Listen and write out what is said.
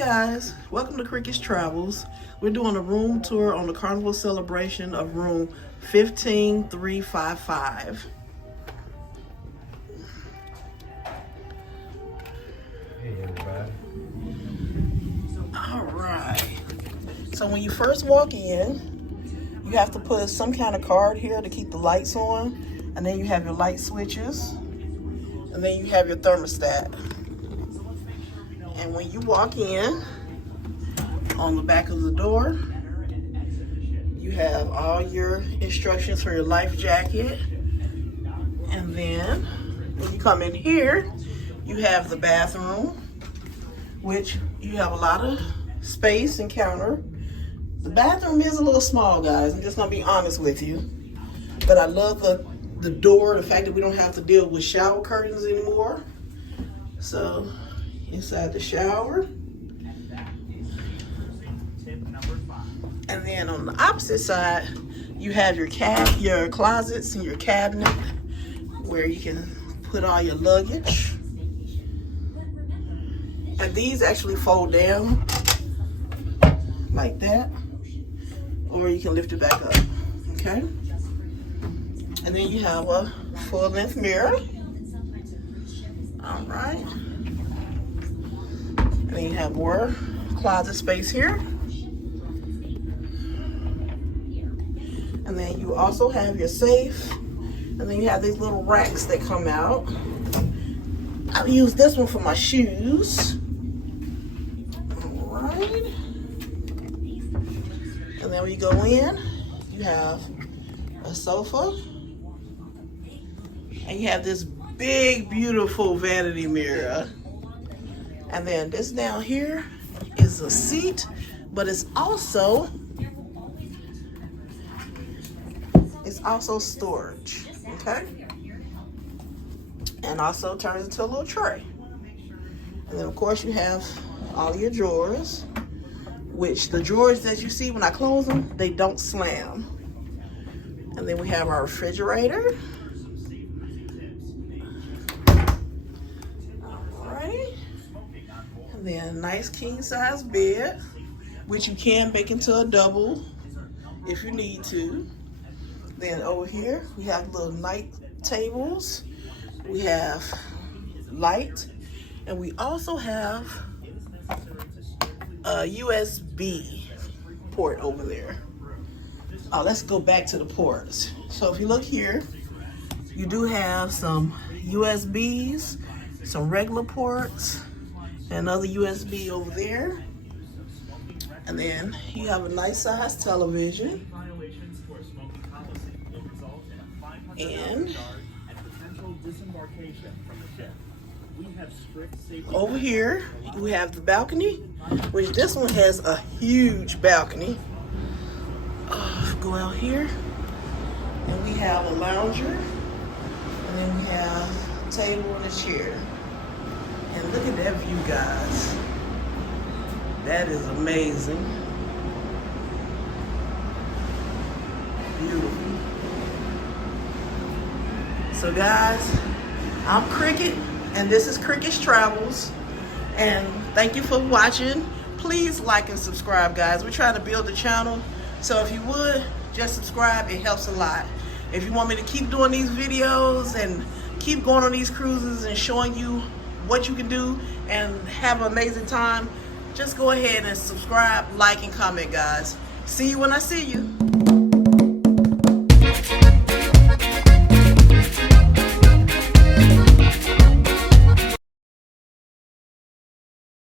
guys, welcome to Cricket's Travels. We're doing a room tour on the Carnival celebration of room 15355. Hey everybody. All right. So when you first walk in, you have to put some kind of card here to keep the lights on, and then you have your light switches, and then you have your thermostat. And when you walk in, on the back of the door, you have all your instructions for your life jacket. And then when you come in here, you have the bathroom, which you have a lot of space and counter. The bathroom is a little small, guys. I'm just gonna be honest with you. But I love the door, the fact that we don't have to deal with shower curtains anymore. So inside the shower. And then on the opposite side, you have your closets and your cabinet where you can put all your luggage. And these actually fold down like that, or you can lift it back up, okay? And then you have a full-length mirror. All right. And then you have more closet space here. And then you also have your safe. And then you have these little racks that come out. I've used this one for my shoes. All right. And then when you go in, you have a sofa. And you have this big, beautiful vanity mirror. And then this down here is a seat, but it's also storage, okay? And also turns into a little tray. And then of course you have all your drawers, which the drawers that you see when I close them, they don't slam. And then we have our refrigerator. And then a nice king size bed, which you can make into a double if you need to. Then over here, we have little night tables. We have light, and we also have a USB port over there. Let's go back to the ports. So if you look here, you do have some USBs, some regular ports, another USB over there. And then you have a nice size television. And over here, we have the balcony, which this one has a huge balcony. Go out here, and we have a lounger, and then we have a table and a chair. And look at that view, guys. That is amazing. Beautiful. So guys, I'm Cricket, and this is Cricket's Travels. And thank you for watching. Please like and subscribe, guys. We're trying to build the channel. So if you would, just subscribe. It helps a lot. If you want me to keep doing these videos and keep going on these cruises and showing you what you can do and have an amazing time, just go ahead and subscribe, like, and comment, guys. See you when I see you.